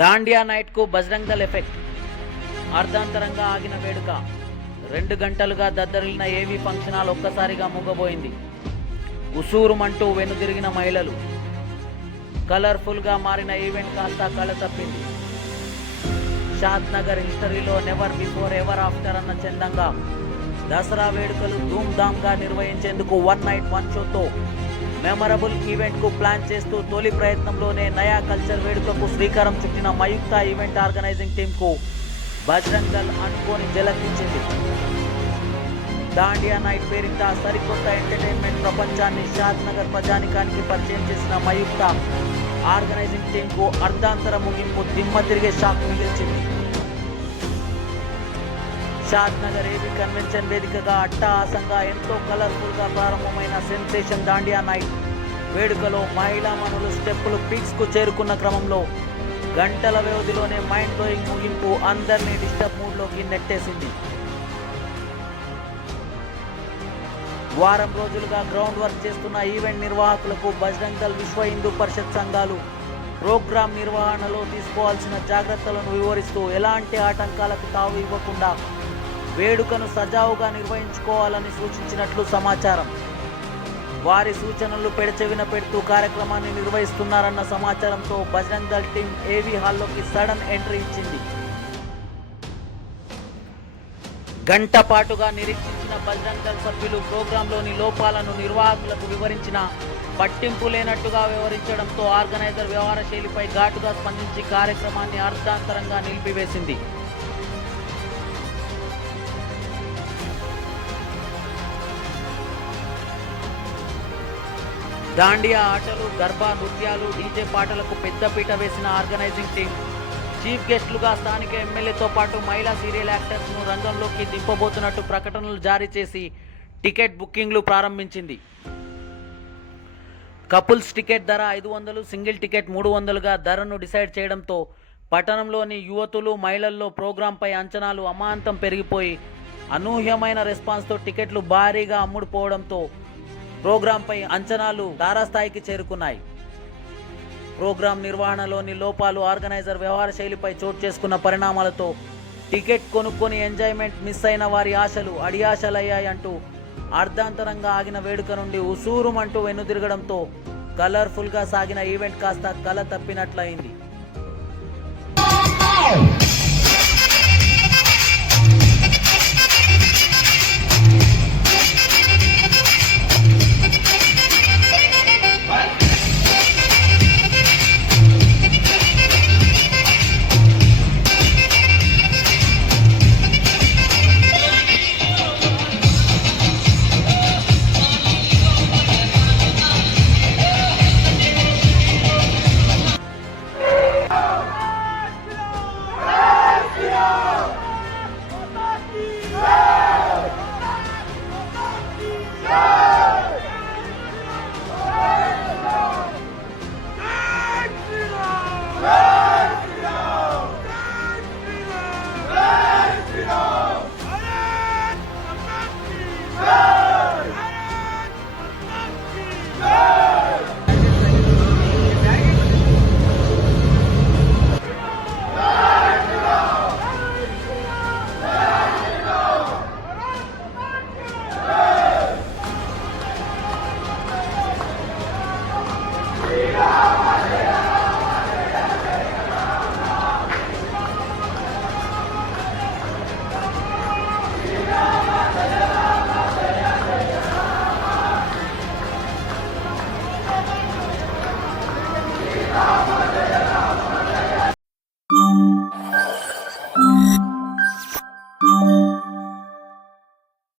Dandiya నైట్కు Bajrang Dal effect. అర్ధాంతరంగా ఆగిన వేడుక 2 గంటలుగా దద్దరిల్లిన ఏవీ ఫంక్షన్ హాల్ ఒక్కసారిగా మూగబోయింది. ఉసూరుమంటూ వెనుదిరిగిన మహిళలు. కలర్ఫుల్గా మారిన ఈవెంట్ కాస్త కళ తప్పింది. షాద్ నగర్ హిస్టరీలో నెవర్ బిఫోర్ ఎవర్ ఆఫ్టర్ అన్న చందంగా దసరా వేడుకలు ధూమ్ధామ్గా నిర్వహించేందుకు 1 నైట్ 1 షోతో మెమరబుల్ ఈవెంట్కు ప్లాన్ చేస్తూ తొలి ప్రయత్నంలోనే నయా కల్చర్ వేడుకకు శ్రీకారం చుట్టిన మయుక్త ఈవెంట్ ఆర్గనైజింగ్ టీంకు బజరంగ్ దళ్ అనుకోని జలకించింది. దాండియా నైట్ పేరిట సరికొత్త ఎంటర్టైన్మెంట్ ప్రపంచాన్ని షాద్ నగర్ ప్రజానికానికి పరిచయం చేసిన మయుక్త ఆర్గనైజింగ్ టీంకు అర్ధాంతర ముగింపు దిమ్మ తిరిగే షాక్ మిగిల్చింది. షాద్ నగర్ ఏబీ కన్వెన్షన్ వేదికగా అట్టహాసంగా ఎంతో కలర్ఫుల్గా ప్రారంభమైన సెన్సేషన్ దాండియా నైట్ వేడుకలో మహిళా మనులు స్టెప్పులు పీక్స్కు చేరుకున్న క్రమంలో గంటల వ్యవధిలోనే మైండ్ బ్లోయింగ్ ముగింపు అందరినీ డిస్టర్బ్ మూడ్లోకి నెట్టేసింది. వారం రోజులుగా గ్రౌండ్ వర్క్ చేస్తున్న ఈవెంట్ నిర్వాహకులకు బజరంగ్ దళ్ విశ్వ హిందూ పరిషత్ సంఘాలు ప్రోగ్రాం నిర్వహణలో తీసుకోవాల్సిన జాగ్రత్తలను వివరిస్తూ ఎలాంటి ఆటంకాలకు తావు ఇవ్వకుండా వేడుకను సజావుగా నిర్వహించుకోవాలని సూచించినట్లు సమాచారం. వారి సూచనలు పెడచెవిన పెడుతూ కార్యక్రమాన్ని నిర్వహిస్తున్నారన్న సమాచారంతో బజరంగ్ దళ్ టీం ఏవీ హాల్లోకి సడన్ ఎంట్రీ ఇచ్చింది. గంట పాటుగా నిరీక్షించిన బజరంగ్ దళ్ సభ్యులు ప్రోగ్రాంలోని లోపాలను నిర్వాహకులకు వివరించిన పట్టింపు లేనట్టుగా వ్యవహరించడంతో ఆర్గనైజర్ వ్యవహార శైలిపై ఘాటుగా స్పందించి కార్యక్రమాన్ని అర్ధాంతరంగా నిలిపివేసింది. దాండియా ఆటలు, గర్బా నృత్యాలు, డీజే పాటలకు పెద్దపీట వేసిన ఆర్గనైజింగ్ టీం చీఫ్ గెస్టులుగా స్థానిక ఎమ్మెల్యేతో పాటు మహిళా సీరియల్ యాక్టర్స్ను రంగంలోకి దింపబోతున్నట్టు ప్రకటనలు జారీ చేసి టికెట్ బుకింగ్లు ప్రారంభించింది. కపుల్స్ టికెట్ ధర 500, సింగిల్ టికెట్ 300గా ధరను డిసైడ్ చేయడంతో పట్టణంలోని యువతులు, మహిళల్లో ప్రోగ్రాంపై అంచనాలు అమాంతం పెరిగిపోయి అనూహ్యమైన రెస్పాన్స్తో టికెట్లు భారీగా అమ్ముడుపోవడంతో ప్రోగ్రాంపై అంచనాలు తారాస్థాయికి చేరుకున్నాయి. ప్రోగ్రాం నిర్వహణలోని లోపాలు, ఆర్గనైజర్ వ్యవహార శైలిపై చోటు చేసుకున్న పరిణామాలతో టికెట్ కొనుక్కొని ఎంజాయ్మెంట్ మిస్ అయిన వారి ఆశలు అడియాశలయ్యాయంటూ అర్ధాంతరంగా ఆగిన వేడుక నుండి ఉసూరుమంటూ వెనుదిరగడంతో కలర్ఫుల్గా సాగిన ఈవెంట్ కాస్త కళ తప్పినట్లయింది.